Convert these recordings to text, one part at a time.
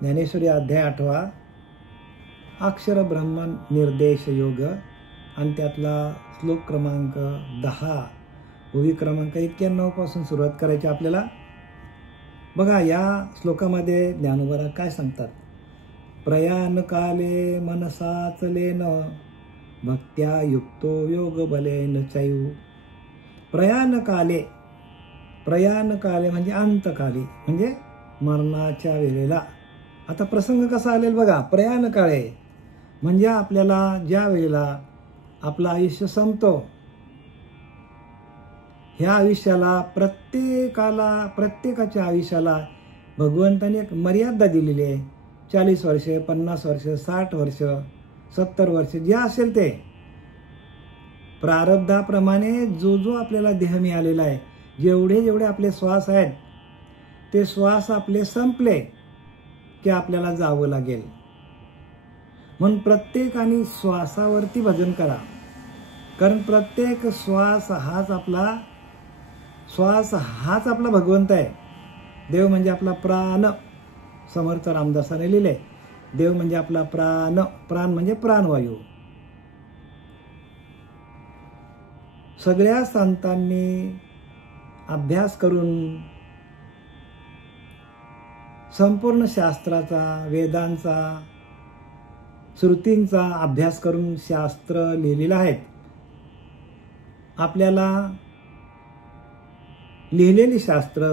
ज्ञानेश्वरी अध्याय 8 अक्षर ब्रह्म निर्देश योग आणि त्यातला श्लोक क्रमांक 10 ओवी क्रमांक 91 पासून सुरुवात करायची आपल्याला। बघा या श्लोकामध्ये ज्ञानोबा काय सांगतात। प्रयाण काले मनसाचलेन भक्त्या युक्तो योग बलेन चैव। प्रयाण काले म्हणजे अंतकाली म्हणजे मरणाच्या वेळेला। आता प्रसंग कसा आलेल बघा। प्रयाण काळे म्हणजे आपल्याला ज्या वेळेला आपलं आयुष्य संपतो, ह्या आयुष्याला प्रत्येकाच्या आयुष्याला भगवंताने एक मर्यादा दिलेली आहे। 40 वर्ष, 50 वर्ष, 60 वर्ष, 70 वर्ष जे असेल ते प्रारब्धाप्रमाणे जो आपल्याला देह मिळालेला आहे, जेवढे आपले श्वास आहेत ते श्वास आपले संपले की आपल्याला जावं लागेल। म्हणून प्रत्येकाने श्वासावरती भजन करा, कारण प्रत्येक श्वास हाच आपला भगवंत आहे। देव म्हणजे आपला प्राण, समर्थ रामदासाने लिहिले देव म्हणजे आपला प्राण, प्राण म्हणजे प्राणवायू। सगळ्या संतांनी अभ्यास करून संपूर्ण शास्त्राचा, वेदांचा, श्रुतींचा अभ्यास करून शास्त्र लिहिलेलं आहेत। आपल्याला लिहिलेली शास्त्र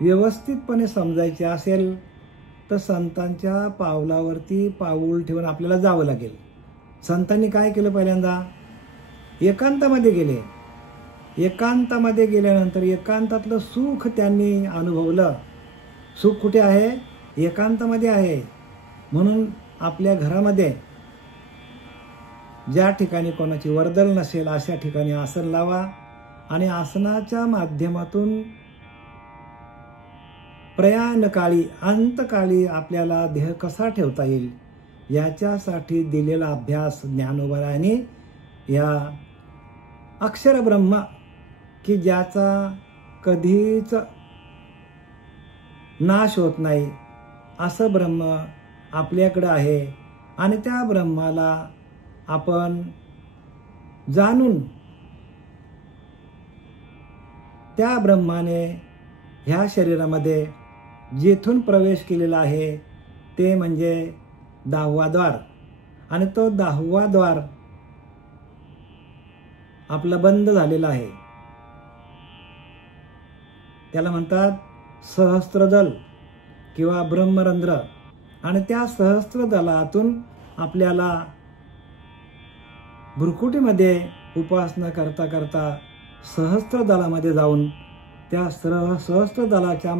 व्यवस्थितपणे समजायचे असेल तर संतांच्या पावलावरती पाऊल ठेवून आपल्याला जावं लागेल। संतांनी काय केलं, पहिल्यांदा एकांतामध्ये गेले। एकांतामध्ये गेल्यानंतर एकांतातलं सुख त्यांनी अनुभवलं। सुख कुठे आहे? एकांतामध्ये आहे। म्हणून आपल्या घरामध्ये ज्या ठिकाणी कोणाची वर्दळ नसेल अशा ठिकाणी आसन लावा आणि आसनाच्या माध्यमातून प्रयाणकाळी, अंतकाळी आपल्याला देह कसा ठेवता येईल याच्यासाठी दिलेला अभ्यास ज्ञानोबांनी या अक्षर ब्रह्म की ज्याचा कधीच नाश होत नाही असं ब्रह्म आपल्याकडे आहे आणि त्या ब्रह्माला आपण जाणून त्या ब्रह्माने ह्या शरीरामध्ये जेथून प्रवेश केलेला आहे ते म्हणजे 10वा द्वार, आणि तो 10वा द्वार आपला बंद झालेला आहे। त्याला म्हणतात सहस्त्रदल किंवा ब्रह्मरंध्र, आणि त्या सहस्त्रदलातून आपल्याला भ्रुकुटीमध्ये उपासना करता करता सहस्त्रदलामध्ये जाऊन त्या सहस्त्रदलाच्या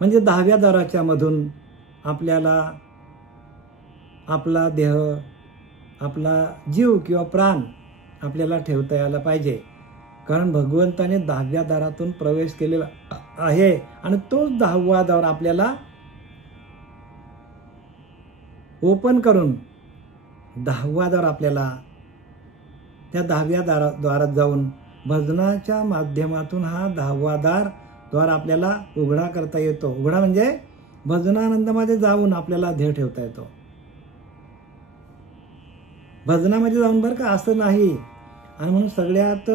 म्हणजे 10व्या दाराच्या मधून आपल्याला आपला देह, आपला जीव किंवा प्राण आपल्याला ठेवता यायला पाहिजे, कारण भगवंताने 10व्या दारातून प्रवेश केलेला आहे आणि तोच 10वा दार आपल्याला ओपन करून 10वा दार आपल्याला त्या 10व्या द्वारात जाऊन भजनाच्या माध्यमातून हा 10वा द्वार आपल्याला उघडा करता येतो। उघडा म्हणजे भजनानंदामध्ये जाऊन आपल्याला देह ठेवता येतो। भजनामध्ये जाऊन बरं का, असं नाही। आणि म्हणून सगळ्यात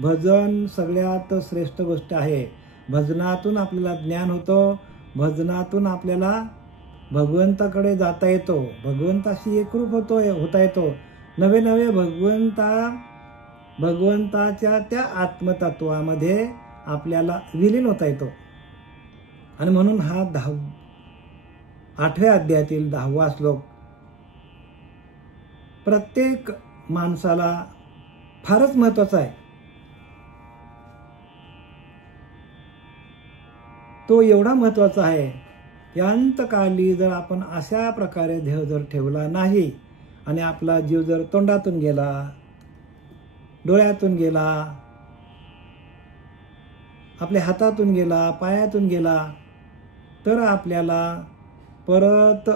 भजन सगळ्यात श्रेष्ठ गोष्ट आहे। भजनातून आपल्याला ज्ञान होतो, भजनातून आपल्याला भगवंताकडे जाता येतो, भगवंताशी एकरूप होता येतो। नवे भगवंताच्या त्या आत्मतत्वामध्ये आपल्याला विलीन होता येतो। आणि म्हणून हा 8व्या अध्यायातील 10वा श्लोक प्रत्येक माणसाला फारच महत्वाचा आहे। तो एवढा महत्वाचा आहे की अंतकाली जर आपण अशा प्रकारे देह जर ठेवला नाही आणि आपला जीव जर तोंडातून गेला, डोळ्यातून गेला, आपल्या हातातून गेला, पायातून गेला, तर आपल्याला परत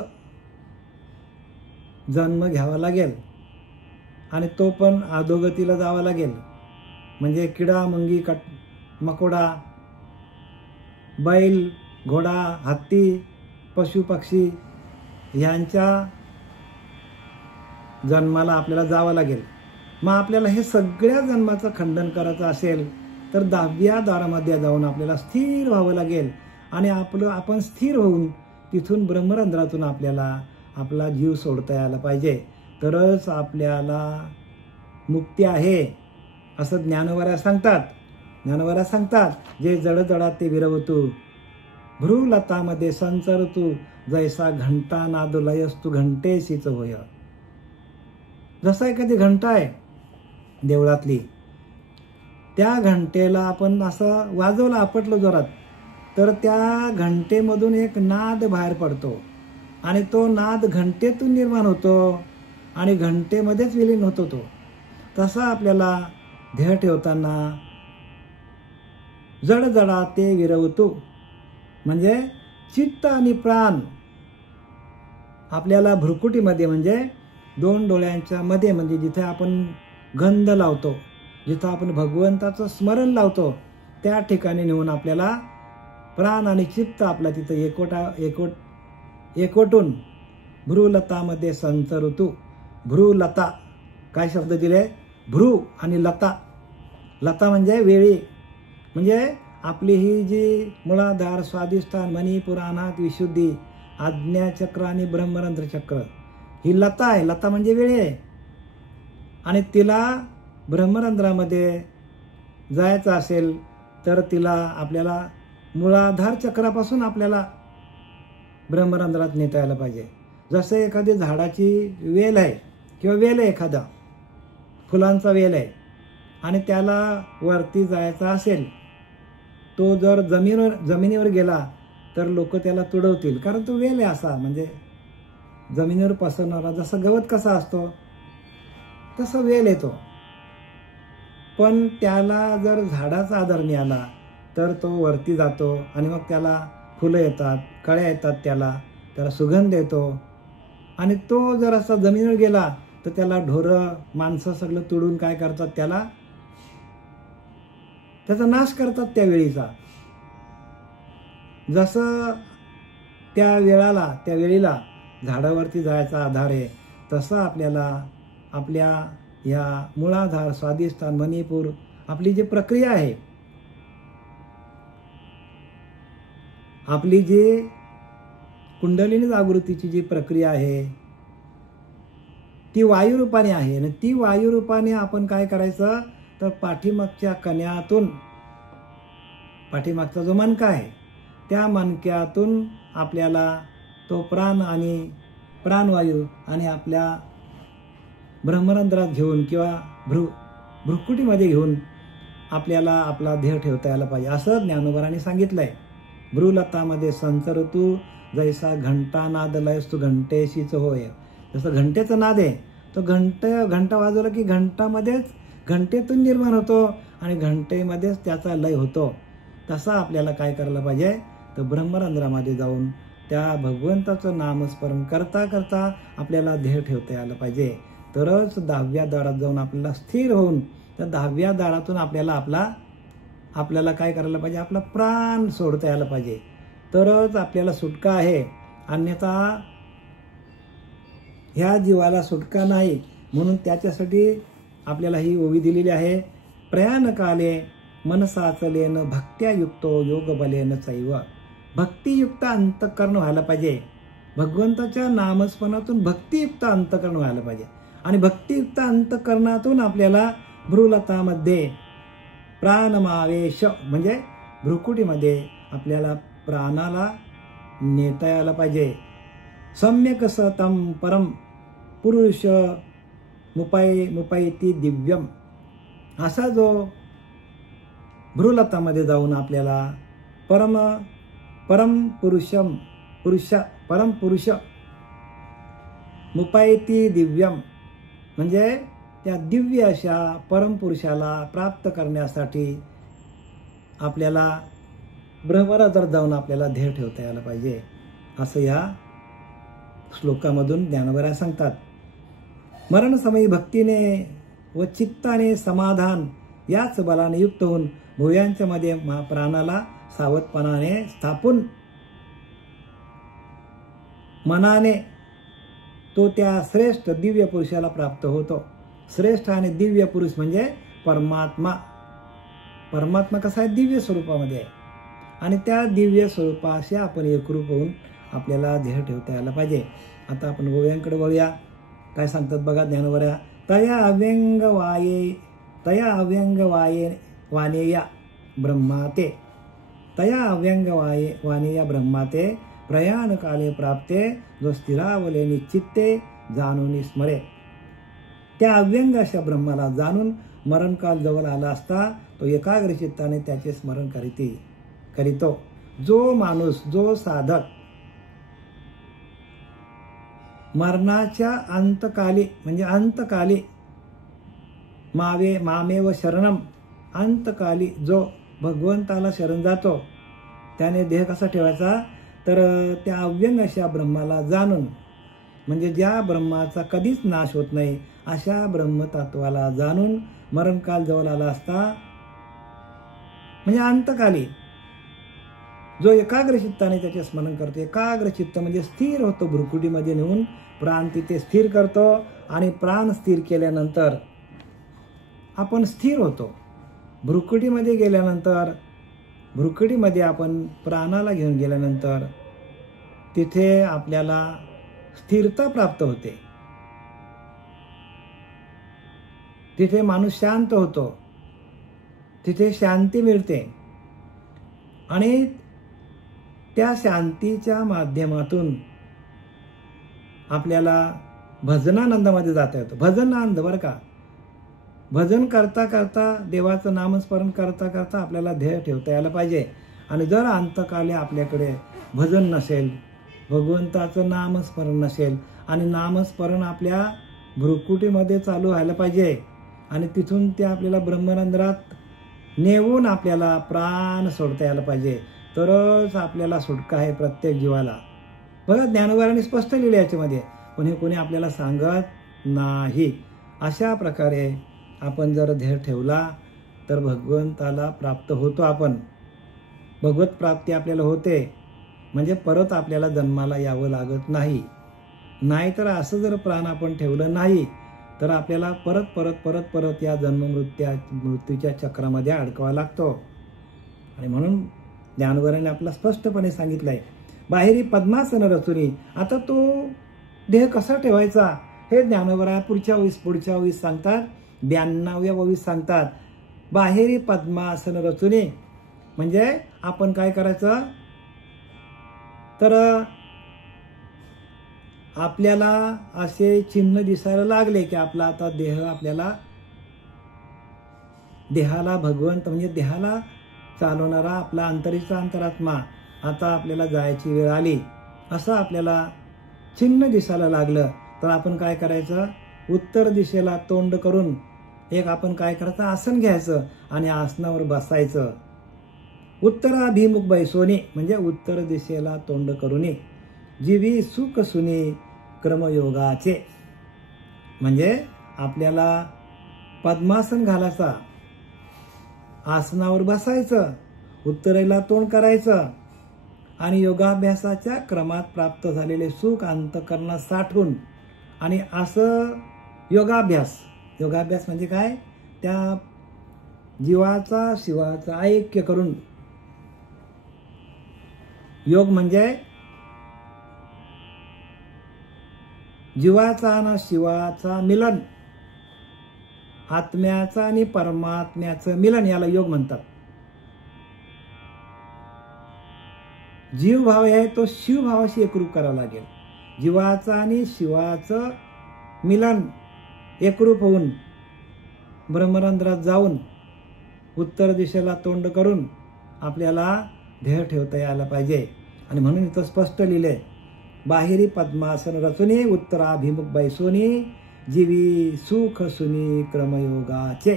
जन्म घ्यावा लागेल आणि तो पण अधोगतीला जावा लागेल। म्हणजे किडा, मुंगी, मकोडा बैल, घोडा, हत्ती, पशु पक्षी ह्यांच्या जन्माला आपल्याला जावं लागेल. मग आपल्याला हे सगळ्या जन्माचं खंडन करायचं असेल तर 10व्या दारामध्ये जाऊन आपल्याला स्थिर व्हावं लागेल आणि आपण स्थिर होऊन तिथून ब्रह्मरंध्रातून आपल्याला आपला जीव सोडता यायला पाहिजे. तरच आपल्याला मुक्ती आहे असं ज्ञानवऱ्या सांगतात. जे जडजडात ते विरवतू, भ्रूलतामध्ये संचरतू, जैसा घंटा नाद लयस्तू घंटेशीच होय. जसा एखादी घंटा आहे देवळातली, त्या घंटेला आपण असं वाजवलं आपटलं जोरात तर त्या घंटेमधून एक नाद बाहेर पडतो आणि तो नाद घंटेतून निर्माण होतो आणि घंटेमध्येच विलीन होतो. तो तसा आपल्याला ध्येय ठेवताना जडजडा ते विरवतो म्हणजे चित्त आणि प्राण आपल्याला भ्रुकुटीमध्ये म्हणजे 2 डोळ्यांच्या मध्ये, म्हणजे जिथे आपण गंध लावतो, जिथं आपण भगवंताचं स्मरण लावतो, त्या ठिकाणी नेऊन आपल्याला प्राण आणि चित्त आपला तिथं एकवटून भ्रूलतामध्ये संचरतू. भ्रूलता काय शब्द दिले? भ्रू आणि लता. लता म्हणजे वेळी, म्हणजे आपली ही जी मूलाधार, स्वाधिष्ठान, मणिपूर, अनाहत, विशुद्धी, आज्ञाचक्र आणि ब्रह्मरंध्र चक्र ही लता आहे. लता म्हणजे वेळी आहे आणि तिला ब्रह्मरंध्रामध्ये जायचं असेल तर तिला आपल्याला मूलाधार चक्रापासून आपल्याला ब्रह्मरंध्रात नेता यायला पाहिजे. जसं एखादी झाडाची वेल आहे किंवा वेल आहे, एखादा फुलांचा वेल आहे आणि त्याला वरती जायचा असेल, तो जर जमिनीवर गेला तर लोक त्याला तुडवतील, कारण तो वेल आहे असा, म्हणजे जमिनीवर पसरणारा. जसं गवत कसा असतो तसं वेल येतो. पण त्याला जर झाडाचा आधार मिळाला तर तो वरती जातो आणि मग त्याला फुलं येतात, कळ्या येतात, त्याला सुगंध येतो. आणि तो जर असा जमिनीवर गेला तर त्याला ढोरं माणसं सगळं तुडून काय करतात, त्याचा नाश करतात त्या वेळीचा. जसं त्या वेळीला झाडावरती जायचा आधार आहे, तसं आपल्याला आपल्या या मूलाधार, स्वाधिष्ठान, मणिपूर आपली जी प्रक्रिया आहे, आपली जी कुंडलिनी जागृतीची जी प्रक्रिया आहे ती वायुरूपाने आहे. आणि ती वायुरूपाने आपण काय करायचं तर पाठीमागच्या कण्यातून, पाठीमागचा जो मणका आहे त्या मणक्यातून आपल्याला तो प्राण आणि प्राणवायू आणि आपल्या ब्रह्मरंध्रात घेऊन किंवा भ्रुकुटीमध्ये घेऊन आपल्याला आपला ध्येय ठेवता यायला पाहिजे असं ज्ञानोबरांनी सांगितलंय. भ्रूलतामध्ये संचरतू जैसा घंटा नाद लयस्तू घंटेशीच होय. जसं घंटेचा नाद आहे तो घंटा वाजवला की घंटेतून निर्माण होतो आणि घंटेमध्येच त्याचा लय होतो. तसा आपल्याला काय करायला पाहिजे तर ब्रह्मरंध्रामध्ये जाऊन त्या भगवंताचं नामस्मरण करता करता आपल्याला ध्येय ठेवता यायला पाहिजे. तरच 10व्या दारात जाऊन आपल्याला स्थिर होऊन त्या 10व्या दारातून आपल्याला काय करायला पाहिजे, आपला प्राण सोडता यायला पाहिजे. तरच आपल्याला सुटका आहे, अन्यथा ह्या जीवाला सुटका नाही. म्हणून त्याच्यासाठी आपल्याला ही ओवी दिलेली आहे. प्रयाणकाले मनसाचलेन भक्त्या युक्तो योग बलेन चैव. भक्तियुक्त अंतःकरण व्हायला पाहिजे. भगवंताच्या नामस्मरणातून भक्तियुक्त अंतःकरण व्हायला पाहिजे आणि भक्तियुक्त अंतःकरणातून आपल्याला भ्रूलतामध्ये प्राणमावेश म्हणजे भ्रुकुटीमध्ये आपल्याला प्राणाला नेता यायला पाहिजे. सम्यक सतम परम पुरुष मुपैती दिव्यम. असा जो भ्रूलतामध्ये जाऊन आपल्याला परम पुरुष मुपैती दिव्यम म्हणजे त्या दिव्य अशा परमपुरुषाला प्राप्त करण्यासाठी आपल्याला ब्रह्मरंध्रात जाऊन आपल्याला ध्येय ठेवता यायला पाहिजे असं या श्लोकामधून ज्ञानोबा सांगतात. मरणसमयी भक्तीने व चित्ताने समाधान याच बलाने युक्त होऊन भुयांच्या मध्ये प्राणाला सावधपणाने स्थापून मनाने तो त्या श्रेष्ठ दिव्य पुरुषाला प्राप्त होतो. श्रेष्ठ आणि दिव्य पुरुष म्हणजे परमात्मा. परमात्मा कसा आहे? दिव्य स्वरूपामध्ये आहे. आणि त्या दिव्य स्वरूपाशी आपण एकरूप होऊन आपल्याला ध्येय ठेवता यायला पाहिजे. आता आपण ओव्यांकडे वळूया. काय सांगतात बघा ज्ञानोबऱ्या. तया अव्यंग वाणेया ब्रह्माते. तया अव्यंग वाणेया ब्रह्माते प्रयाण काले प्राप्ते जो स्थिरावले निश्चित्ते जाणून स्मरे. त्या अव्यंग अशा ब्रह्माला जाणून मरणकाल जवळ आला असता तो एकाग्र चित्ताने त्याचे स्मरण करीतो. जो माणूस, जो साधक मरणाच्या अंतकाली म्हणजे अंतकाली मामेव शरणम, अंतकाली जो भगवंताला शरण जातो त्याने देह कसा ठेवायचा? तर त्या अव्यंग अशा ब्रह्माला जाणून, म्हणजे ज्या ब्रह्माचा कधीच नाश होत नाही अशा ब्रह्मतत्वाला जाणून मरणकाल जवळ आला असता म्हणजे अंतकाली जो एकाग्र चित्ताने त्याचे स्मरण करतो. एकाग्र चित्त म्हणजे स्थिर होतो. भ्रुकुटीमध्ये नेऊन प्राण तिथे स्थिर करतो आणि प्राण स्थिर केल्यानंतर आपण स्थिर होतो. भ्रुकुटीमध्ये गेल्यानंतर, भ्रुकुटीमध्ये आपण प्राणाला घेऊन गेल्यानंतर तिथे आपल्याला स्थिरता प्राप्त होते. तिथे माणूस शांत होतो. तिथे शांती मिळते आणि त्या शांतीच्या माध्यमातून आपल्याला भजनानंदामध्ये जाता येतो. भजनानंद बरं का. भजन करता करता, देवाचं नामस्मरण करता करता आपल्याला ध्येय ठेवता यायला पाहिजे. आणि जर अंतकाली आपल्याकडे भजन नसेल, भगवंताचं नामस्मरण नसेल आणि नामस्मरण आपल्या भ्रुकुटीमध्ये चालू व्हायला पाहिजे आणि तिथून ते आपल्याला ब्रह्मरंध्रात नेऊन आपल्याला प्राण सोडता यायला पाहिजे, तरच आपल्याला सुटका आहे प्रत्येक जीवाला. बघा ज्ञानोबारांनी स्पष्ट लिहिले याच्यामध्ये, पण हे कोणी आपल्याला सांगत नाही. अशा प्रकारे आपण जर ध्येय ठेवला तर भगवंताला प्राप्त होतो. आपण भगवत प्राप्ती आपल्याला होते, म्हणजे परत आपल्याला जन्माला यावं लागत नाही. नाहीतर असं जर प्राण आपण ठेवलं नाही तर आपल्याला परत परत परत परत या मृत्यूच्या चक्रामध्ये अडकावा लागतो. आणि म्हणून ज्ञानोबारांनी आपला स्पष्टपणे सांगितलंय, बाहेरी पद्मासन रचुनी. आता तो देह कसा ठेवायचा हे ज्ञानोबा पुढच्या वेळेस सांगतात. 92व्या ओवीत सांगतात, बाहेरी पद्मासन रचुनी म्हणजे आपण काय करायचं? तर आपल्याला असे चिन्ह दिसायला लागले की आपला आता देह, आपल्याला देहाला भगवंत म्हणजे देहाला चालवणारा आपला अंतरीचा अंतरात्मा आता आपल्याला जायची वेळ आली असं आपल्याला चिन्ह दिसायला लागलं तर आपण काय करायचं? उत्तर दिशेला तोंड करून एक आपण काय करायचं? आसन घ्यायचं आणि आसनावर बसायचं. उत्तराभिमुख बैसोनी म्हणजे उत्तर दिशेला तोंड करूनी. जीवी सुख सुनी क्रमयोगाचे म्हणजे आपल्याला पद्मासन घालायचा, आसनावर बसायचं, उत्तरेला तोंड करायचं आणि योगाभ्यासाच्या क्रमात प्राप्त झालेले सुख अंतःकरणात साठवून आणि असं योगाभ्यास म्हणजे काय? त्या जीवाचा शिवाचा ऐक्य करून. योग म्हणजे जीवाचा आणि शिवाचा मिलन, आत्म्याचा आणि परमात्म्याचं मिलन, याला योग म्हणतात. जीव भाव आहे तो शिवभावाशी एकरूप करावा लागेल. जीवाचा आणि शिवाचं मिलन एकरूप होऊन ब्रह्मरंध्रात जाऊन उत्तर दिशेला तोंड करून आपल्याला ध्येय ठेवता यायला पाहिजे. आणि म्हणून इथं स्पष्ट लिहिले, बाहेरी पद्मासन रचुनी उत्तराभिमुख बैसोनी जीवी सुख सुनी क्रमयोगाचे.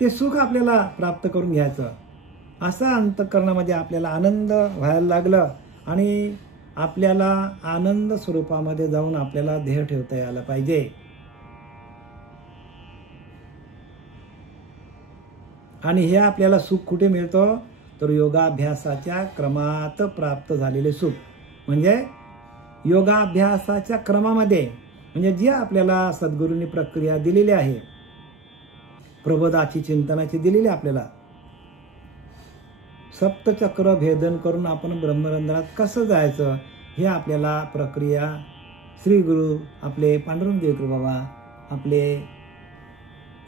ते सुख आपल्याला प्राप्त करून घ्यायचं. असं अंतःकरणामध्ये आपल्याला आनंद व्हायला लागलं आणि आपल्याला आनंद स्वरूपामध्ये जाऊन आपल्याला ध्येय ठेवता यायला पाहिजे. आणि हे आपल्याला सुख कुठे मिळतं? तर योगाभ्यासाच्या क्रमात प्राप्त झालेले सुख. म्हणजे योगाभ्यासाच्या क्रमामध्ये म्हणजे जी आपल्याला सद्गुरूंनी प्रक्रिया दिलेली आहे, प्रबोधाची चिंतनाची दिलेली आपल्याला, सप्तचक्र भेदन करून आपण ब्रह्मरंध्रात कसं जायचं हे आपल्याला प्रक्रिया श्री गुरु आपले पांडुरंग देवकर बाबा, आपले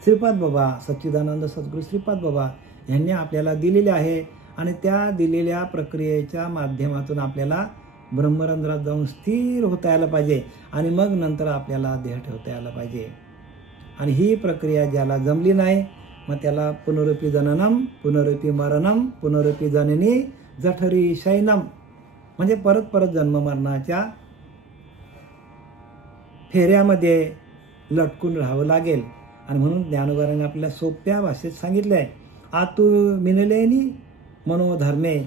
श्रीपाद बाबा, सच्चिदानंद सद्गुरू श्रीपाद बाबा यांनी आपल्याला दिलेले आहे. आणि त्या दिलेल्या प्रक्रियेच्या माध्यमातून आपल्याला ब्रह्मरंध्रात जाऊन स्थिर होता यायला पाहिजे आणि मग नंतर आपल्याला देह ठेवता यायला पाहिजे. आणि ही प्रक्रिया ज्याला जमली नाही मग त्याला पुनरुपी जननम, पुनरुपी मरणम, पुनरुपी जननी जठरी शयनम, म्हणजे परत परत जन्म मरणाच्या फेऱ्यामध्ये लटकून राहावं लागेल. आणि म्हणून ज्ञानोबारांनी आपल्याला सोप्या भाषेत सांगितलंय, आतु मिनलेनी मनोधर्मे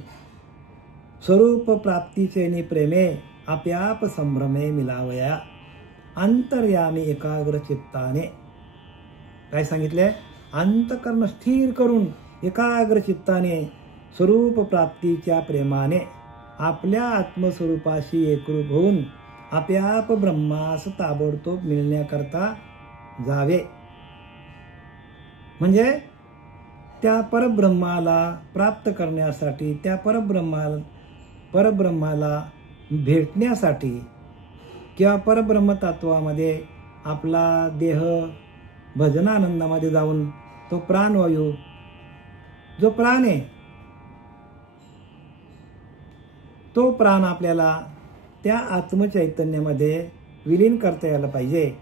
स्वरूप प्राप्तीचे प्रेमे आप्याप संभ्रमे मिलावया अंतर्यामी एकाग्र चित्ताने. काय सांगितले? अंतकरण स्थिर करून एकाग्र चित्ताने स्वरूप प्राप्तीच्या प्रेमाने आपल्या आत्मस्वरूपाशी एकरूप होऊन आप्याप ब्रह्मास ताबडतोब मिळण्याकरता जावे. म्हणजे त्या परब्रह्माला प्राप्त करण्यासाठी, त्या परब्रह्माला भेटण्यासाठी किंवा परब्रह्म तत्वामध्ये आपला देह भजनानंदामध्ये जाऊन तो प्राणवायू जो प्राण आहे तो प्राण आपल्याला त्या आत्मचैतन्यामध्ये विलीन करता यायला पाहिजे.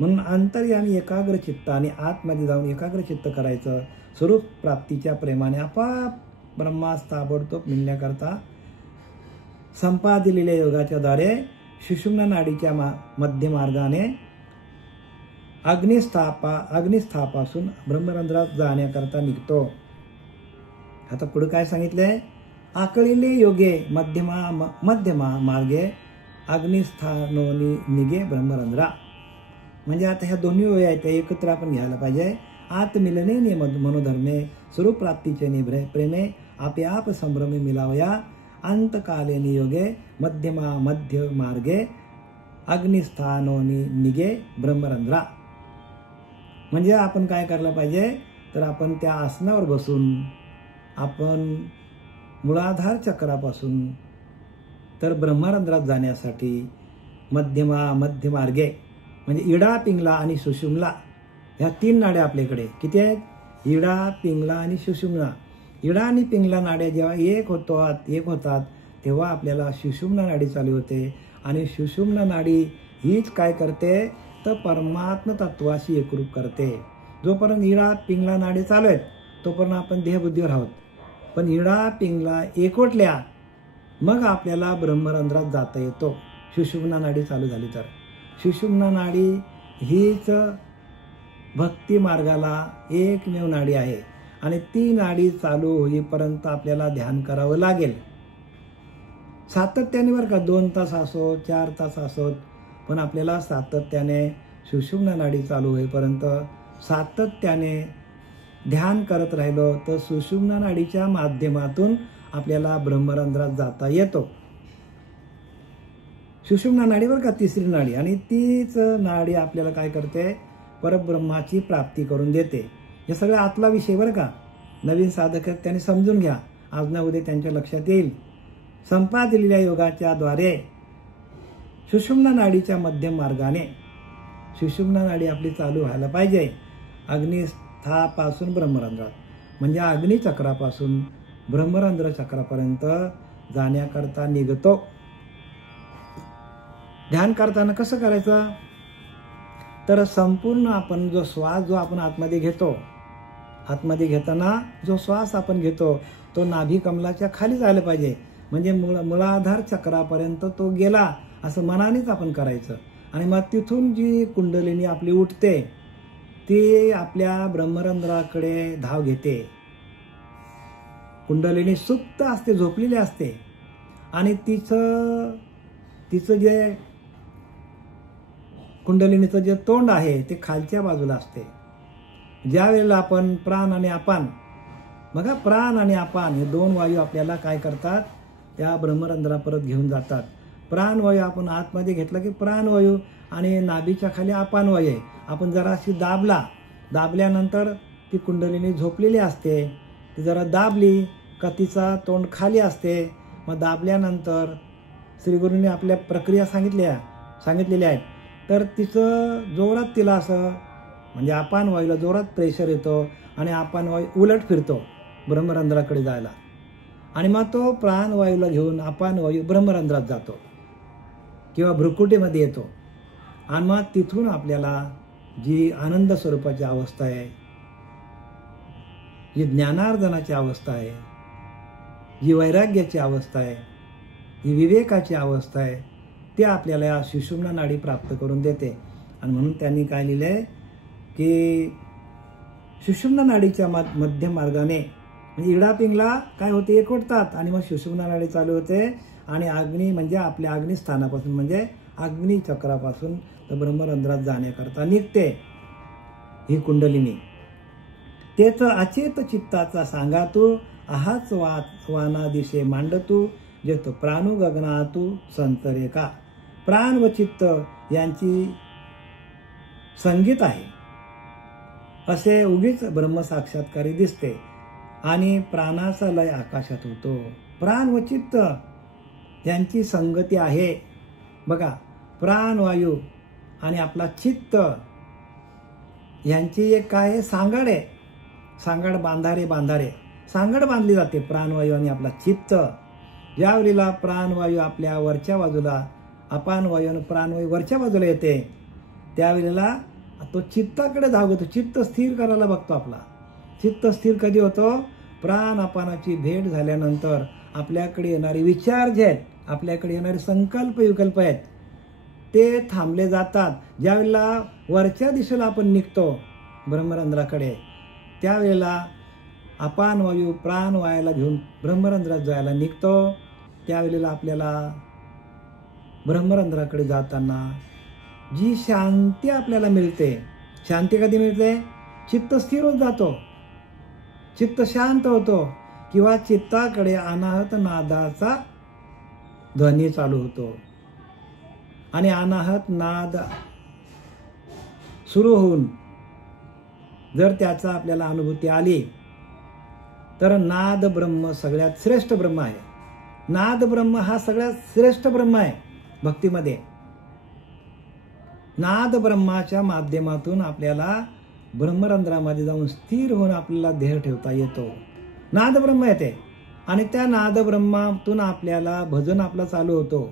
म्हणून अंतर्यामी एकाग्र चित्ताने आतमध्ये जाऊन एकाग्र चित्त करायचं. स्वरूप प्राप्तीच्या प्रेमाने आपाप ब्रह्मास ताबडतोब मिळण्याकरता संपादिलेल्या योगाच्या द्वारे सुषुम्ना नाडीच्या मध्य मार्गाने अग्निस्थापासून ब्रह्मरंध्रात जाण्याकरता निघतो. आता पुढे काय सांगितलंय? आकळिले योगे मध्यमा मार्गे अग्निस्थानोनी निगे ब्रह्मरंध्रा. म्हणजे आता ह्या दोन्ही वेळी आहेत त्या एकत्र आपण घ्यायला पाहिजे. आत्मिलने मनोधर्मे स्वरूप प्राप्तीचे प्रेमे आप्याप संभ्रमे मिलावया अंतकाले नियोगे मध्य मार्गे अग्निस्थानोनी निगे ब्रह्मरंध्रा. म्हणजे आपण काय करायला पाहिजे तर आपण त्या आसनावर बसून आपण मूलाधार चक्रापासून तर ब्रह्मरंध्रात जाण्यासाठी मध्य मार्गे म्हणजे इडा, पिंगला आणि सुषुम्ना ह्या तीन नाड्या आपल्याकडे किती आहेत? इडा, पिंगला आणि सुषुम्ना. इडा आणि पिंगला नाड्या जेव्हा एक होतात तेव्हा आपल्याला सुषुम्ना नाडी चालू होते. आणि सुषुम्ना नाडी हीच काय करते तर परमात्म तत्वाशी एकरूप करते. जोपर्यंत इडा पिंगला नाडी चालू आहेत तोपर्यंत आपण देहबुद्धीवर आहोत. पण इडा पिंगला एकवटल्या मग आपल्याला ब्रह्मरंध्रात जाता येतो. सुषुम्ना नाडी चालू झाली तर. सुषुम्ना नाडी हीच भक्ती मार्गाला एकमेव नाडी आहे. आणि ती नाडी चालू होईपर्यंत आपल्याला ध्यान करावं लागेल सातत्याने, बरं का. 2 तास असो 4 तास असोत, पण आपल्याला सातत्याने सुषुम्ना नाडी चालू होईपर्यंत सातत्याने ध्यान करत राहिलो तर सुषुम्ना नाडीच्या माध्यमातून आपल्याला ब्रह्मरंध्रात जाता येतो. सुषुम्ना नाडी, बरं का, तिसरी नाडी. आणि तीच नाडी आपल्याला काय करते? परब्रह्माची प्राप्ती करून देते. हे सगळं आतला विषय, बरं का. नवीन साधक त्यांनी समजून घ्या. आज ना उद्या त्यांच्या लक्षात येईल. संपादिलेल्या योगाच्या द्वारे सुषुम्ना नाडीच्या मध्यम मार्गाने सुषुम्ना नाडी आपली चालू व्हायला पाहिजे. अग्निस्थापासून ब्रह्मरंध्रात म्हणजे अग्निचक्रापासून ब्रह्मरंध्र चक्रापर्यंत जाण्याकरता निघतो. ध्यान करताना कसं करायचं तर संपूर्ण आपण जो श्वास जो आपण आतमध्ये घेतो, आतमध्ये घेताना जो श्वास आपण घेतो तो नाभी कमलाच्या खाली जायला पाहिजे. म्हणजे मूलाधार चक्रापर्यंत तो गेला असं मनानेच आपण करायचं. आणि मग तिथून जी कुंडलिनी आपली उठते ती आपल्या ब्रह्मरंध्राकडे धाव घेते. कुंडलिनी सुप्त असते, झोपलेली असते. आणि तिचं जे कुंडलिनीचं जे तोंड आहे ते खालच्या बाजूला असते. ज्या वेळेला आपण प्राण आणि अपान बघा, प्राण आणि अपान हे दोन वायू आपल्याला काय करतात, त्या ब्रह्मरंध्रा परत घेऊन जातात. प्राणवायू आपण आतमध्ये घेतला की प्राणवायू आणि नाभीच्या खाली अपान वायू आहे. आपण जरा अशी दाबल्यानंतर ती कुंडलिनी झोपलेली असते. ती जरा दाबली का तिचा तोंड खाली असते. मग दाबल्यानंतर श्रीगुरूंनी आपल्या प्रक्रिया सांगितलेल्या आहेत. तर तिचं जोरात तिला असं म्हणजे अपान वायूला जोरात प्रेशर येतो आणि अपान वायू उलट फिरतो ब्रह्मरंध्राकडे जायला. आणि मग तो प्राणवायूला घेऊन अपान वायू ब्रह्मरंध्रात जातो किंवा भ्रुकुटीमध्ये येतो. आणि मग तिथून आपल्याला जी आनंद स्वरूपाची अवस्था आहे, जी ज्ञानार्जनाची अवस्था आहे, जी वैराग्याची अवस्था आहे, जी विवेकाची अवस्था आहे, ते आपल्याला या सुषुम्ना नाडी प्राप्त करून देते. आणि म्हणून त्यांनी काय लिहिलंय की सुषुम्ना नाडीच्या मध्य मार्गाने म्हणजे इडापिंगला काय होते, एकवटतात आणि मग सुषुम्ना नाडी चालू होते. आणि अग्नी म्हणजे आपल्या अग्निस्थानापासून म्हणजे अग्निचक्रापासून तर ब्रह्मरंध्रात जाण्याकरता निघते ही कुंडलिनी. तेच अचेत चित्ताचा सांगा तू, आहाच वाना दिशे मांडतू, जेतो प्राणू गगनातू संतरे का. प्राण व चित्त यांची संगीत आहे असे उगीच ब्रह्मसाक्षात्कारी दिसते आणि प्राणाचा लय आकाशात होतो. प्राण व चित्त यांची संगती आहे. बघा, प्राणवायू आणि आपला चित्त यांची एक काय आहे, सांगड आहे. सांगड बांधारे सांगड बांधली जाते प्राणवायू आणि आपला चित्त. ज्यावेळेला प्राणवायू आपल्या वरच्या बाजूला, अपान वायू आणि प्राणवायू वरच्या बाजूला येते, त्यावेळेला तो चित्ताकडे धावतो. चित्त स्थिर करायला बघतो. आपला चित्त स्थिर कधी होतो, प्राण अपानाची भेट झाल्यानंतर आपल्याकडे येणारे विचार जे आहेत, आपल्याकडे येणारे संकल्प विकल्प आहेत, ते थांबले जातात. ज्यावेळेला वरच्या दिशेला आपण निघतो ब्रह्मरंध्राकडे, त्यावेळेला अपान वायू प्राण वायाला घेऊन ब्रह्मरंध्रात जायला निघतो. त्यावेळेला आपल्याला ब्रह्मरंध्राकडे जाताना जी शांती आपल्याला मिळते, शांती कधी मिळते, चित्त स्थिर होत जातो, चित्त शांत होतो किंवा चित्ताकडे अनाहत नादाचा ध्वनी चालू होतो. आणि अनाहत नाद सुरू होऊन जर त्याचा आपल्याला अनुभूती आली तर नाद ब्रह्म सगळ्यात श्रेष्ठ ब्रह्म आहे. नाद ब्रह्म हा सगळ्यात श्रेष्ठ ब्रह्म आहे भक्तीमध्ये. नाद ब्रह्माच्या माध्यमातून आपल्याला ब्रह्मरंध्रामध्ये जाऊन स्थिर होऊन आपल्याला देह ठेवता येतो. नाद ब्रह्म येते आणि त्या नाद ब्रह्मातून आपल्याला भजन आपला चालू होतो.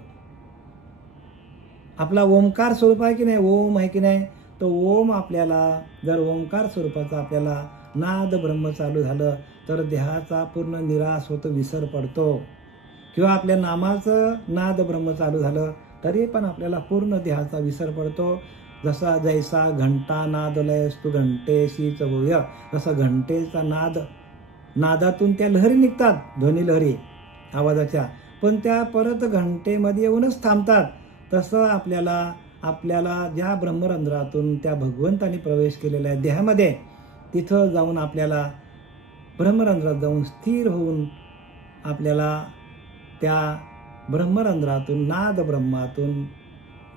आपला ओंकार स्वरूप आहे की नाही, ओम आहे की नाही, तो ओम आपल्याला जर ओंकार स्वरूपाचा आपल्याला नाद ब्रह्म चालू झालं तर देहाचा पूर्ण निराश होतो, विसर पडतो. किंवा आपल्या नामाचं नाद ब्रह्म चालू झालं तरी पण आपल्याला पूर्ण देहाचा विसर पडतो. जसा जैसा घंटा नाद लयस्तु घंटेशीच होय, जसा घंटेचा नादातून त्या लहरी निघतात, ध्वनी लहरी आवाजाच्या, पण त्या परत घंटेमध्ये येऊनच थांबतात. तसं आपल्याला ज्या ब्रह्मरंध्रातून त्या भगवंतानी प्रवेश केलेला आहे देहामध्ये, तिथं जाऊन आपल्याला ब्रह्मरंध्रात जाऊन स्थिर होऊन आपल्याला त्या ब्रह्मरंध्रातून नाद ब्रह्मातून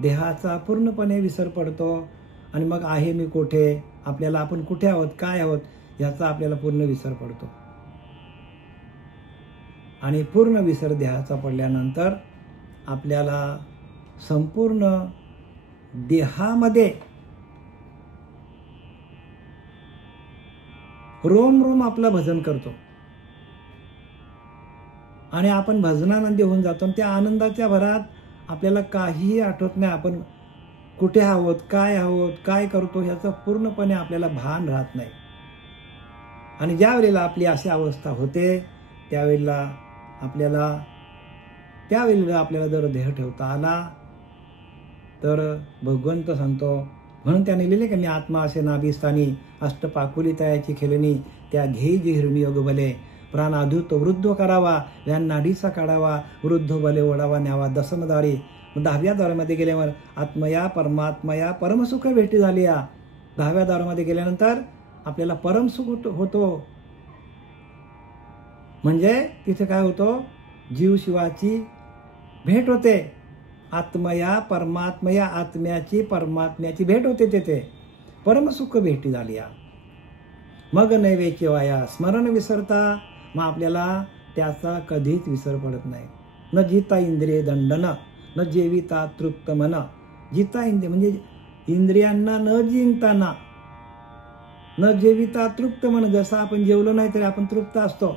देहाचा पूर्णपणे विसर पडतो. आणि मग आहे मी कोठे, आपल्याला आपण कुठे आहोत, काय आहोत याचा आपल्याला पूर्ण विसर पडतो. आणि पूर्ण विसर देहाचा पडल्यानंतर आपल्याला संपूर्ण देहामध्ये रोम रोम आपलं भजन करतो आणि आपण भजनानंदी होऊन जातो. त्या आनंदाच्या भरात आपल्याला काहीही आठवत नाही, आपण कुठे आहोत, काय करतो ह्याचं पूर्णपणे आपल्याला भान राहत नाही. आणि ज्या वेळेला आपली अशी अवस्था होते त्यावेळेला आपल्याला जर देह ठेवता आला तर भगवंत सांगतो, म्हणून त्याने लिहिले की मी आत्मा असे नाभिस्थानी अष्टपाकुली तयाची खेळणी त्या घेई जी हिरणी योग भले प्राण आधुत वृद्ध करावा व्यान नाडीचा काढावा वृद्ध भले ओढावा न्यावा दसमदारी. 10व्या दारामध्ये गेल्यावर आत्मया परमात्मया परमसुख भेटी झाली. 10व्या दारामध्ये गेल्यानंतर आपल्याला परमसुख होतो. म्हणजे तिथे काय होतं, जीव शिवाची भेट होते. आत्मया परमात्मया, आत्म्याची परमात्म्याची भेट होते तिथे. परमसुख भेटी झाली. मग नैवेची वाया स्मरण विसरता. मग आपल्याला त्याचा कधीच विसर पडत नाही. न जिता इंद्रिय दंडन, न जेविता तृप्त मन. जिता इंद्रिय म्हणजे इंद्रियांना न जिंकताना, न जेविता तृप्त मन. जसं आपण जेवलो नाही तरी आपण तृप्त असतो.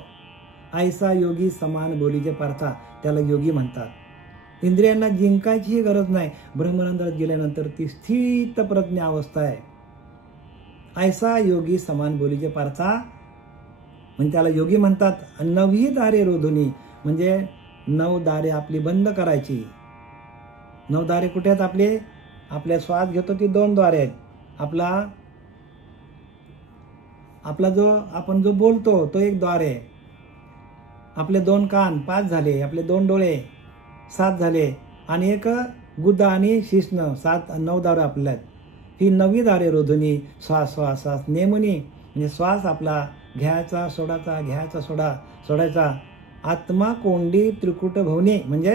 ऐसा योगी समान बोलीचे पार्था, त्याला योगी म्हणतात. इंद्रियांना जिंकायचीही गरज नाही. ब्रह्मरंध्रात गेल्यानंतर ती स्थित प्रज्ञ अवस्था आहे. ऐसा योगी समान बोलीचे पार्था म्हणजे त्याला योगी म्हणतात. आणि 9 दारे रोधुनी म्हणजे 9 दारे आपली बंद करायची. 9 दारे कुठे आहेत आपले? आपल्या श्वास घेतो ती 2 द्वारे आहेत. आपला जो आपण जो बोलतो तो एक द्वार आहे. आपले 2 कान 5 झाले. आपले 2 डोळे 7 झाले. आणि एक गुदा आणि शिश्न 9 दारे आपल्याला आहेत. ही 9 दारे रोधुनी श्वास श्वास श्वास नेमुनी म्हणजे श्वास आपला घ्यायचा सोडायचा, घ्यायचा सोडायचा. आत्मा कोंडी त्रिकुट भवनी म्हणजे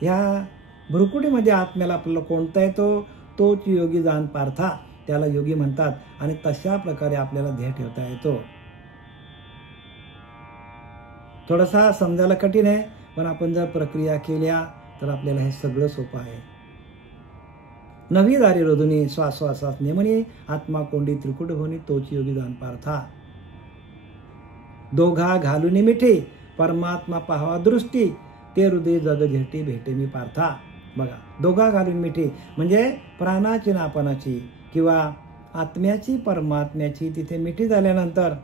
ह्या भ्रुकुटीमध्ये आत्म्याला आपल्याला कोणता येतो तोच योगी जाण पार्था, त्याला योगी म्हणतात. आणि तशा प्रकारे आपल्याला ध्येय ठेवता येतो. थोडासा समजायला कठीण आहे, पण आपण जर प्रक्रिया केल्या तर आपल्याला हे सगळं सोपं आहे. 9 दारे रोधुनी श्वास श्वास श्वास नेमनी, आत्मा कोंडी त्रिकुट भवनी तोच योगी जाण पार्था. दोघा घालून मिठी परमात्मा पाहावा दृष्टी, ते हृदय जग झेटी भेटे मी पार्था. बघा, दोघा घालून मिठी म्हणजे प्राणाची नापणाची किंवा आत्म्याची परमात्म्याची तिथे मिठी झाल्यानंतर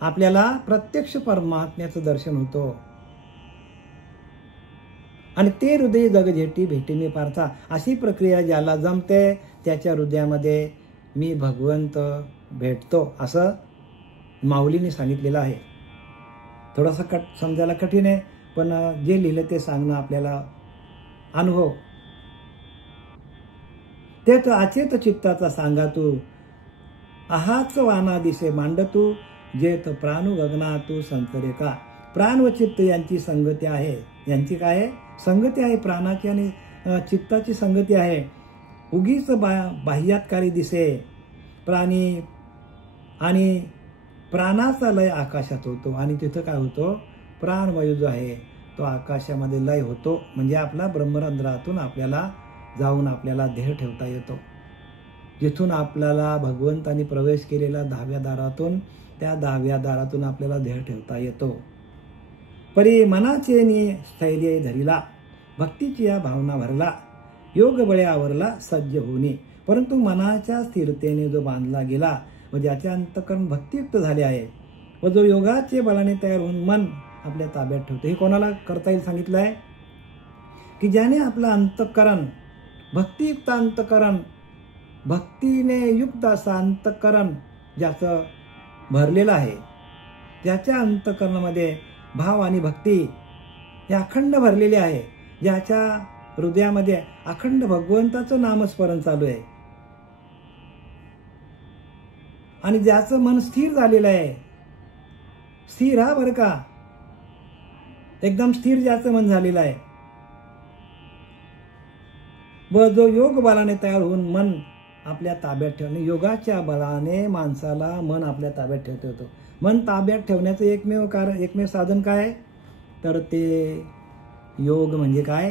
आपल्याला प्रत्यक्ष परमात्म्याचं दर्शन होतं. आणि ते हृदय जग झेटी भेटी मी पार्था. अशी प्रक्रिया ज्याला जमते त्याच्या हृदयामध्ये मी भगवंत भेटतो असं माऊलीने सांगितलेलं आहे. थोडंसं समजायला कठीण आहे, पण जे लिहिलं ते सांगणं आपल्याला अनुभव. तेच अचेत चित्ताचा सांगा तू, आहाच वाना दिसे मांडतू, जेत प्राणू गगना तू संतरे का. प्राण व चित्त यांची संगती आहे. यांची काय आहे? संगती आहे. प्राणाची आणि चित्ताची संगती आहे. उगीच बाह्यातकारी दिसे प्राणी आणि प्राणाचा लय आकाशात होतो. आणि तिथं काय होतो? प्राणवायू जो आहे तो आकाशामध्ये लय होतो. म्हणजे आपला ब्रह्मरंध्रातून आपल्याला जाऊन आपल्याला ध्येय ठेवता येतो. जिथून आपल्याला भगवंतानी प्रवेश केलेला 10व्या दारातून, त्या 10व्या दारातून आपल्याला ध्येय ठेवता येतो. परी मनाचे नि स्थैर्य धरिला, भक्तीची या भावना भरला, योग बळे आवरला सज्ज होणे. परंतु मनाच्या स्थिरतेने जो बांधला गेला व ज्याचे अंतकरण भक्तियुक्त झाले आहे व जो योगाचे बळाने तयार होऊन मन आपल्या ताब्यात ठेवतो. हे कोणाला करता येईल सांगितलं आहे की ज्याने आपलं अंतकरण भक्तियुक्त अंतकरण, भक्तीने युक्त असं अंतकरण ज्याचं भरलेलं आहे, ज्याच्या अंतकरणामध्ये भाव आणि भक्ती हे अखंड भरलेले आहे, ज्याच्या हृदयामध्ये अखंड भगवंताचं नामस्मरण चालू आहे आणि ज्याचं मन स्थिर झालेलं आहे. स्थिर हा बरं का, एकदम स्थिर ज्याचं मन झालेलं आहे व जो योग बलाने तयार होऊन मन आपल्या ताब्यात ठेवणे. योगाच्या बलाने माणसाला मन आपल्या ताब्यात ठेवता येतो. मन ताब्यात ठेवण्याचं एकमेव साधन काय? तर ते योग म्हणजे काय?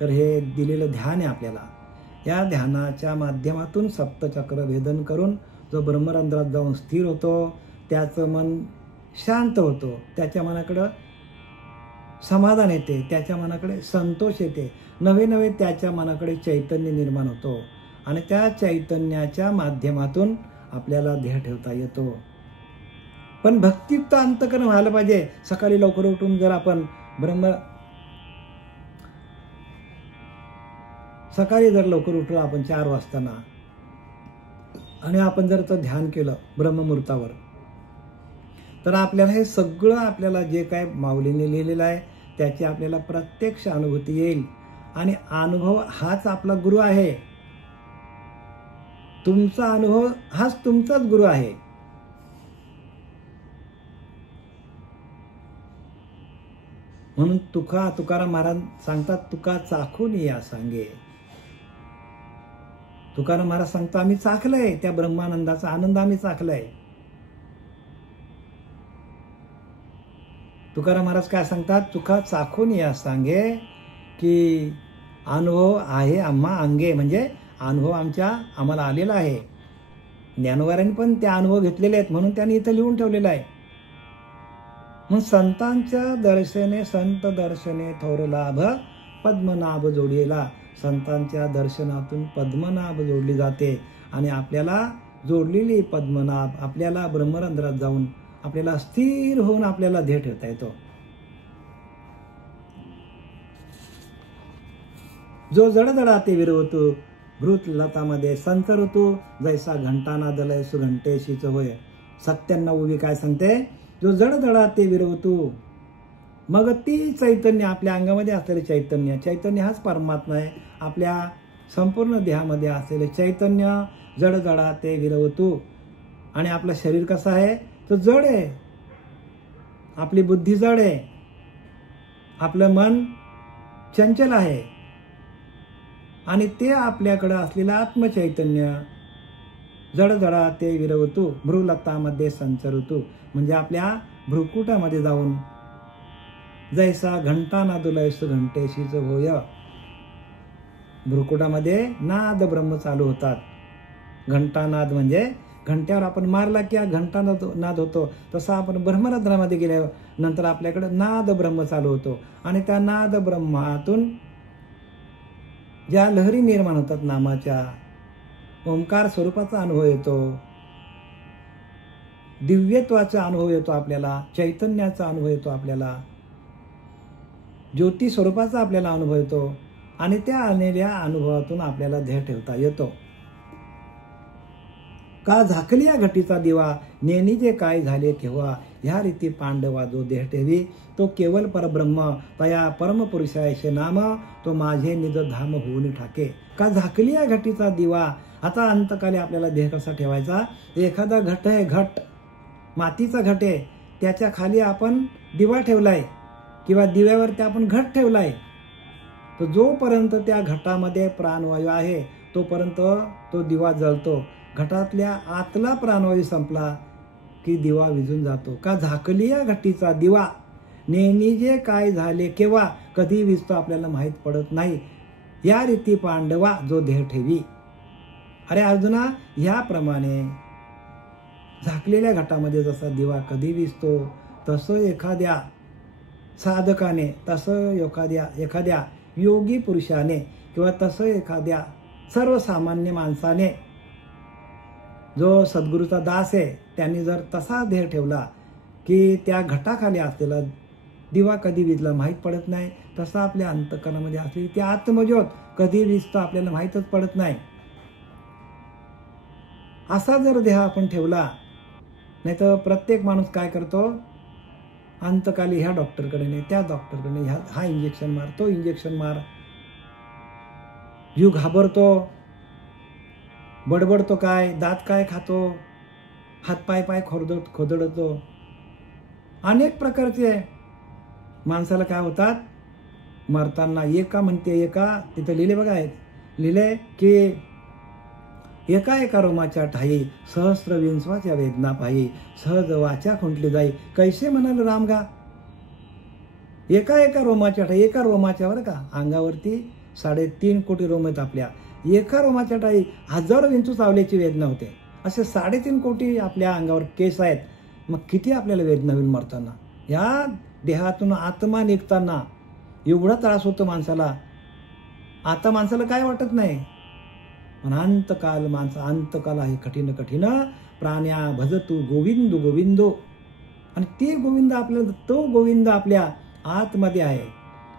तर हे दिलेलं ध्यान आहे आपल्याला. या ध्यानाच्या माध्यमातून सप्तचक्र भेदन करून जो ब्रह्मरंध्रात जाऊन स्थिर होतो, त्याचं मन शांत होतो, त्याच्या मनाकडं समाधान येते, त्याच्या मनाकडे संतोष येते, नवे नवे त्याच्या मनाकडे चैतन्य निर्माण होतो आणि त्या चैतन्याच्या माध्यमातून आपल्याला ध्येय ठेवता येतो. पण भक्तियुक्त अंतकरण व्हायला पाहिजे. सकाळी लवकर उठून जर आपण सकाळी जर लवकर उठलो आपण 4 वाजताना आणि आपण जर तर ध्यान केलं ब्रह्ममुहूर्तावर, तर आपल्याला हे सगळं आपल्याला जे काय माऊलीने लिहिलेलं आहे त्याची आपल्याला प्रत्यक्ष अनुभूती येईल. आणि अनुभव हाच आपला गुरु आहे. तुमचा अनुभव हाच तुमचाच गुरु आहे. म्हणून तुकाराम महाराज सांगतात, तुका चाखून या सांगे. तुकाराम महाराज सांगतो आम्ही चाखलंय, त्या ब्रह्मानंदाचा आनंद आम्ही चाखलाय. तुकाराम महाराज काय सांगतात, तुका चाखून या सांगे, की अनुभव आहे आम्हा अंगे, म्हणजे अनुभव आम्हाला आलेला आहे. ज्ञानोबारांनी पण ते अनुभव घेतलेले आहेत, म्हणून त्यांनी इथं लिहून ठेवलेलं आहे. मग संतांच्या दर्शने संत दर्शने थोर लाभ पद्मनाभ जोडीला. संतांच्या दर्शनातून पद्मनाभ जोडली जाते आणि आपल्याला जोडलेली पद्मनाभ आपल्याला ब्रह्मरंध्रात जाऊन आपल्याला स्थिर होऊन आपल्याला ध्येय ठेवता येतो. जो जडजडा ते विरवतो भृत लतामध्ये संत ऋतू जैसा घंटाना दलय सुघंटेशीच होय. 97वी काय सांगते, जो जडजडा ते विरवतो. मग ती चैतन्य आपल्या अंगामध्ये असलेले चैतन्य हाच परमात्मा आहे. आपल्या संपूर्ण देहामध्ये असलेले चैतन्य जडजडा ते विरवतो. आणि आपलं शरीर कसं आहे, तो जड आहे. आपली बुद्धी जड आहे, आपलं मन चंचल आहे. आणि ते आपल्याकडे असलेलं आत्मचैतन्य जडजडा ते विरवतो भ्रूलतामध्ये संचरतो. म्हणजे आपल्या भ्रुकुटामध्ये जाऊन जैसा घंटा नादुलय सुघंटेशीच होय. भ्रुकुटामध्ये नाद ब्रह्म चालू होतात. घंटानाद म्हणजे घंट्यावर आपण मारला की घंटा नाद होतो, तसा आपण ब्रह्मरंध्रामध्ये गेल्यावर नंतर आपल्याकडे नाद ब्रह्म चालू होतो. आणि त्या नाद ब्रह्मातून ज्या लहरी निर्माण होतात नामाच्या, ओंकार स्वरूपाचा अनुभव येतो, दिव्यत्वाचा अनुभव येतो आपल्याला, चैतन्याचा अनुभव येतो आपल्याला, ज्योती स्वरूपाचा आपल्याला अनुभव येतो. आणि त्या आलेल्या अनुभवातून आपल्याला ध्येय ठेवता येतो. का झाकलिया घटीचा दिवा नेनी जे काय झाले केव्हा. ह्या रीती पांडवा जो देह ठेवी तो केवळ परब्रह्म तया परमपुरुषायशे नाम तो माझे निज धाम होऊन ठाके. का झाकलिया घटीचा दिवा. आता अंतकाली आपल्याला देह कसा ठेवायचा. एखादा घट आहे, घट मातीचा घट आहे, त्याच्या खाली आपण दिवा ठेवलाय किंवा दिव्यावरती आपण घट ठेवलाय. तर जोपर्यंत त्या घटामध्ये प्राणवायू आहे तोपर्यंत तो दिवा जळतो. घटातल्या आतला प्राणवायू संपला की दिवा विझून जातो. का झाकलिया घटीचा दिवा नेहमी जे काय झाले केव्हा. कधी विजतो आपल्याला माहीत पडत नाही. या रीती पांडवा जो देह ठेवी. अरे अर्जुना, ह्याप्रमाणे झाकलेल्या घटामध्ये जसा दिवा कधी विजतो तसं एखाद्या साधकाने, तसं एखाद्या योगी पुरुषाने किंवा तसं एखाद्या सर्वसामान्य माणसाने, जो सद्गुरूचा दास आहे, त्यांनी जर तसा ध्येय ठेवला की त्या घटाखाली असलेला दिवा कधी विजला माहीत पडत नाही, तसा आपल्या अंतःकरणामध्ये असलेली ती आत्मज्योत कधी विजतो आपल्याला माहीतच पडत नाही. असा जर देह आपण ठेवला, नाही तर प्रत्येक माणूस काय करतो, अंतकाली ह्या डॉक्टरकडे नाही, त्या डॉक्टरकडे नाही, हा इंजेक्शन मार, तो इंजेक्शन मार, जीव घाबरतो, बडबडतो, काय दात काय खातो, हातपाय खोदडतो. अनेक प्रकारचे माणसाला काय होतात, मरताना एका म्हणते एका, तिथं लिहिले बघा, लिहिले की एका रोमाच्या ठाई सहस्र विंचवाच्या वेदना पायी सहज वाचा खुंटली जाई कैसे म्हणाल रामगा. एका रोमाच्या ठाई, एका रोमाच्या बरं का, अंगावरती 3.5 कोटी रोम आहेत आपल्या. एका रोमाच्या ठाई हजारो विंचू चावल्याची वेदना होते. असे 3.5 कोटी आपल्या अंगावर केस आहेत. मग किती आपल्याला वेदना होईल मरताना. या देहातून आत्मा निघताना एवढा त्रास होतो माणसाला. आता माणसाला काय वाटत नाही, पण अंतकाल आहे कठीण कठीण. प्राण्या भजतू गोविंद गोविंदो. आणि ते गोविंद आपल्याला, तो गोविंद आपल्या आतमध्ये आहे.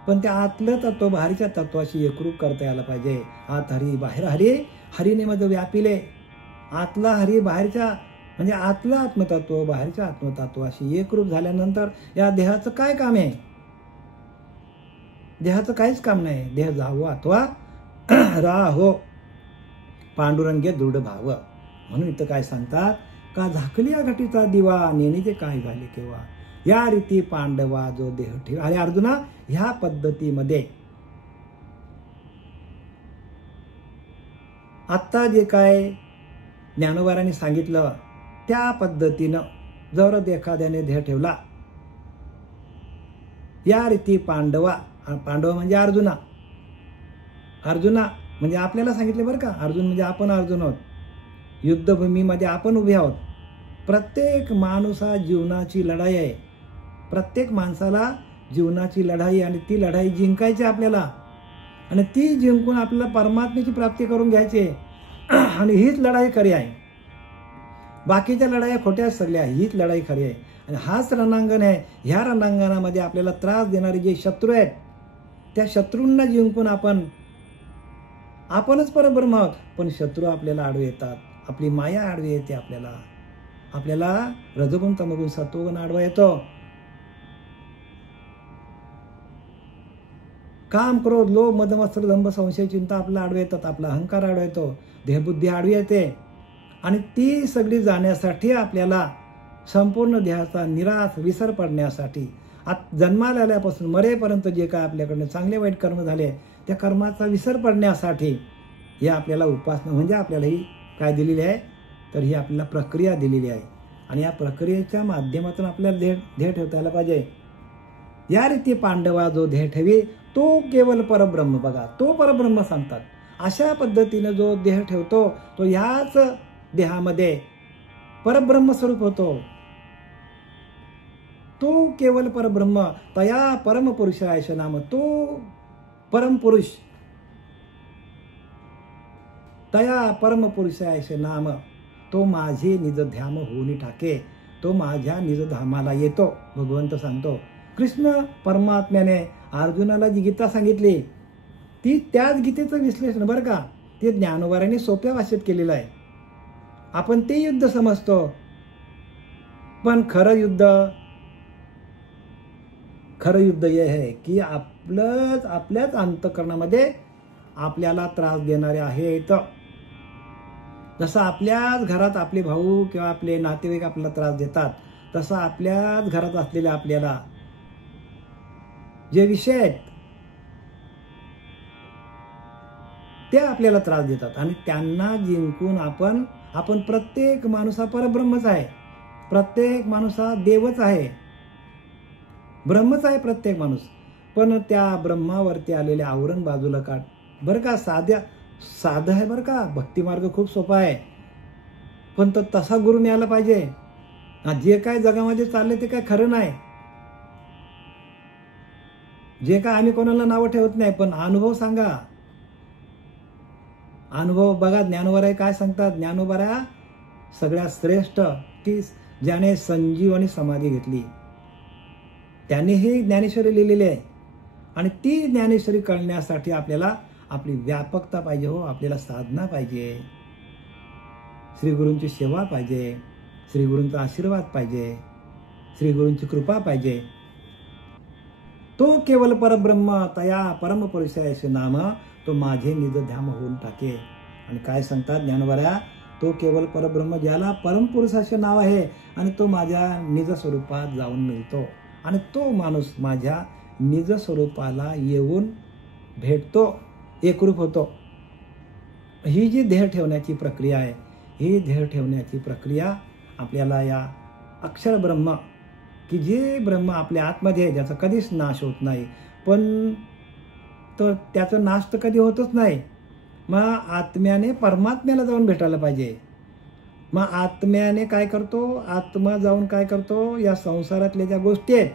पण त्या आतलं तत्व बाहेरच्या तत्वाशी एकरूप करता यायला पाहिजे. आत हरी बाहेर हरी, हरीने मध्ये व्यापिले. आतला हरी बाहेरच्या, म्हणजे आतलं आत्मतत्व बाहेरच्या आत्मतत्वाशी एकरूप झाल्यानंतर या देहाचं काय काम आहे. देहाचं काहीच काम नाही. देह जावो अथवा राहो पांडुरंगे दृढ भाव. म्हणून इथं काय सांगतात, का झाकलिया घटीचा दिवा नेणीचे काय झाले केव्हा. या रीती पांडवा जो देह ठेवी. अरे अर्जुना, ह्या पद्धतीमध्ये आत्ता जे काय ज्ञानोबारांनी सांगितलं त्या पद्धतीनं जर एखाद्याने देह ठेवला, या रीती पांडवा, पांडव म्हणजे अर्जुना, अर्जुना म्हणजे आपल्याला सांगितले बरं का, अर्जुन म्हणजे आपण अर्जुन आहोत, युद्धभूमीमध्ये आपण उभे आहोत. प्रत्येक माणूसा जीवनाची लढाई आहे, प्रत्येक माणसाला जीवनाची लढाई, आणि ती लढाई जिंकायची आपल्याला, आणि ती जिंकून आपल्याला परमात्म्याची प्राप्ती करून घ्यायची. आणि हीच लढाई खरी आहे. बाकीच्या लढाया खोट्या सगळ्या, हीच लढाई खरी आहे. आणि हाच रणांगण आहे. ह्या रणांगणामध्ये आपल्याला त्रास देणारे जे शत्रू आहेत, त्या शत्रूंना जिंकून आपणच परब्रह्म आहोत. पण शत्रू आपल्याला आडवे येतात, आपली माया आडवी येते, आपल्याला रजोगुण तमोगुण सत्वगुण आडवा येतो. काम, क्रोध, लोभ, मद, मत्सर, दंभ, संशय, चिंता आपल्याला आडवे येतात, आपला अहंकार आडवा येतो, देहबुद्धी आडवी येते. आणि ती सगळी जाण्यासाठी आपल्याला संपूर्ण देहाचा निराश विसर पडण्यासाठी, जन्माला आल्यापासून मरेपर्यंत जे काय आपल्याकडनं चांगले वाईट कर्म झाले, त्या कर्माचा विसर पडण्यासाठी हे आपल्याला उपासना म्हणजे आपल्याला ही काय दिलेली आहे, तर ही आपल्याला प्रक्रिया दिलेली आहे. आणि या प्रक्रियेच्या माध्यमातून आपल्याला ध्येय ठेवता आला पाहिजे. या रीती पांडवा जो ध्येय ठेवी तो केवळ परब्रह्म. बघा, तो परब्रह्म सांगतात. अशा पद्धतीने जो देह ठेवतो तो ह्याच देहामध्ये परब्रह्म स्वरूप होतो. तो केवळ परब्रह्म, तया परमपुरुषाय नाम. तो परमपुरुष, तया परमपुरुषाय नाम, तो माझे निजधाम होऊन टाके, तो माझ्या निजधामाला येतो. भगवंत सांगतो. कृष्ण परमात्म्याने अर्जुनाला जी गीता सांगितली, ती त्याच गीतेचं विश्लेषण बरं का, ते ज्ञानोबारांनी सोप्या भाषेत केलेलं आहे. आपण ते युद्ध समजतो, पण खरं युद्ध हे आहे की आपल्याच अंतःकरणामध्ये आपल्याला त्रास देणारे आहेत. जसं आपल्याच घरात आपले भाऊ किंवा आपले नातेवाईक आपल्याला त्रास देतात, तसं आपल्याच घरात असलेले आपल्याला जे विषय आहेत ते आपल्याला त्रास देतात. आणि त्यांना जिंकून आपण प्रत्येक माणूस हा परब्रह्मच आहे, प्रत्येक माणूस हा देवच आहे, ब्रह्मच आहे प्रत्येक माणूस. पण त्या ब्रह्मावरती आलेले आवरण बाजूला काढ. बरं का, साधं आहे बरं का, भक्ती मार्ग खूप सोपा आहे, पण तो तसा गुरु मिळाला पाहिजे. जे काय जगामध्ये चालले ते काय खरं नाही. जे काय आम्ही कोणाला नावं ठेवत नाही, पण अनुभव सांगा. अनुभव बघा, ज्ञानोबा काय सांगतात. ज्ञानोबा सगळ्यात श्रेष्ठ की ज्याने संजीवनी समाधी घेतली, त्याने ही ज्ञानेश्वरी लिहिलेली आहे. आणि ती ज्ञानेश्वरी कळण्यासाठी आपल्याला आपली व्यापकता पाहिजे. हो, आपल्याला साधना पाहिजे, श्रीगुरूंची सेवा पाहिजे, श्रीगुरूंचा आशीर्वाद पाहिजे, श्रीगुरूंची कृपा पाहिजे. तो केवळ परब्रह्म, तया परमपुरुषाय नाम, तो माझे निजधाम होऊन टाके. आणि काय सांगतात ज्ञानोबा, तो केवळ परब्रह्म ज्याला परमपुरुषाचे नाव आहे, आणि तो माझ्या निज स्वरूपात जाऊन मिळतो, आणि तो माणूस माझ्या निज स्वरूपाला येऊन भेटतो, एकरूप होतो. ही जी ध्येय ठेवण्याची प्रक्रिया आहे, ही ध्येय ठेवण्याची प्रक्रिया आपल्याला या अक्षर ब्रह्म, की जे ब्रह्म आपल्या आतमध्ये आहे, ज्याचा कधीच नाश होत नाही, पण तर त्याचा नाश तर कधी होतच नाही. मग आत्म्याने परमात्म्याला जाऊन भेटायला पाहिजे. मग आत्म्याने काय करतो, आत्मा जाऊन काय करतो, या संसारातल्या ज्या गोष्टी आहेत,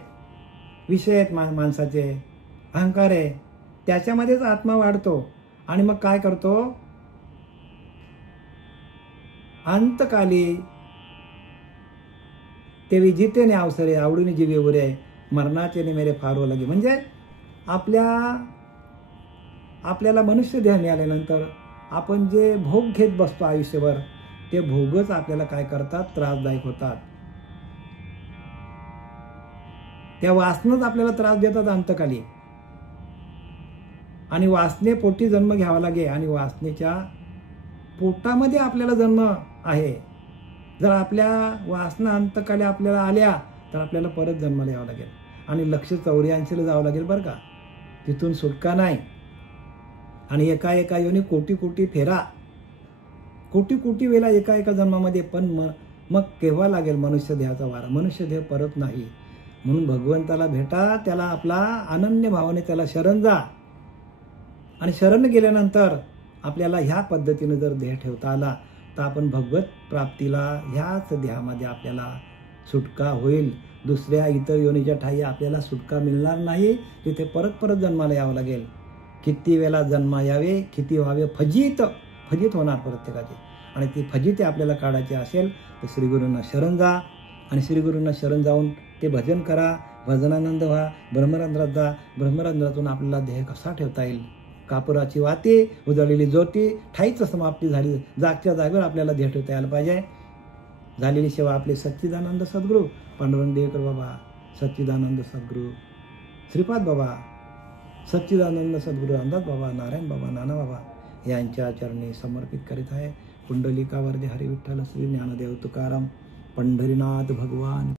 विषय आहेत, माणसाचे अहंकार आहे, त्याच्यामध्येच आत्मा वाढतो. आणि मग काय करतो, अंतकाली तेवी जिते ने अवसरे आवडीने जीवे उरे, मरणाचे ने मेरे फारो लगे. म्हणजे आपल्याला मनुष्य देह मिळाल्यानंतर आपण जे भोग घेत बसतो आयुष्यभर, ते भोगच आपल्याला काय करतात, त्रासदायक होतात. त्या वासनाच आपल्याला त्रास देतात अंतकाली. आणि वासनेपोटी जन्म घ्यावा लागे, आणि वासनेच्या पोटामध्ये आपल्याला जन्म आहे. जर आपल्या वासना अंतकाली आपल्याला आल्या, तर आपल्याला परत जन्माला यावं लागेल आणि 184ला जावं लागेल बरं का. तिथून सुटका नाही. आणि एका योनी कोटी फेरा, कोटी वेळा एका जन्मामध्ये. पण मग केव्हा लागेल मनुष्य देहाचा वारा. मनुष्य देह परत नाही. म्हणून भगवंताला भेटा, त्याला आपला अनन्य भावाने त्याला शरण जा. आणि शरण गेल्यानंतर आपल्याला ह्या पद्धतीने जर देह ठेवता आला तर आपण भगवत प्राप्तीला ह्याच देहामध्ये आपल्याला सुटका होईल. दुसऱ्या इतर योनीच्या ठाई आपल्याला सुटका मिळणार नाही. तिथे परत जन्माला यावं लागेल. किती वेळा जन्मा यावे, किती व्हावे फजित होणार प्रत्येकाचे. आणि ती फजिती आपल्याला काढायची असेल तर श्रीगुरूंना शरण जा. आणि श्रीगुरूंना शरण जाऊन ते भजन करा, भजनानंद व्हा, ब्रह्मरंध्रात जा. ब्रह्मरंध्रातून आपल्याला देह कसा ठेवता येईल. कापुराची वाती, उजळलेली ज्योती, ठाईच समाप्ती झाली. जागच्या जागेवर आपल्याला देह ठेवता यायला पाहिजे. झालेली सेवा आपले सच्चिदानंद सद्गुरू पांडुरंग देवकर बाबा, सच्चिदानंद सद्गुरू श्रीपाद बाबा, सच्चिदानंद सद्गुरू रामदास बाबा, नारायण बाबा, नाना बाबा यांच्या चरणी समर्पित करीत आहे. कुंडलिकावरती हरी विठ्ठल श्री ज्ञानदेव तुकाराम पंढरीनाथ भगवान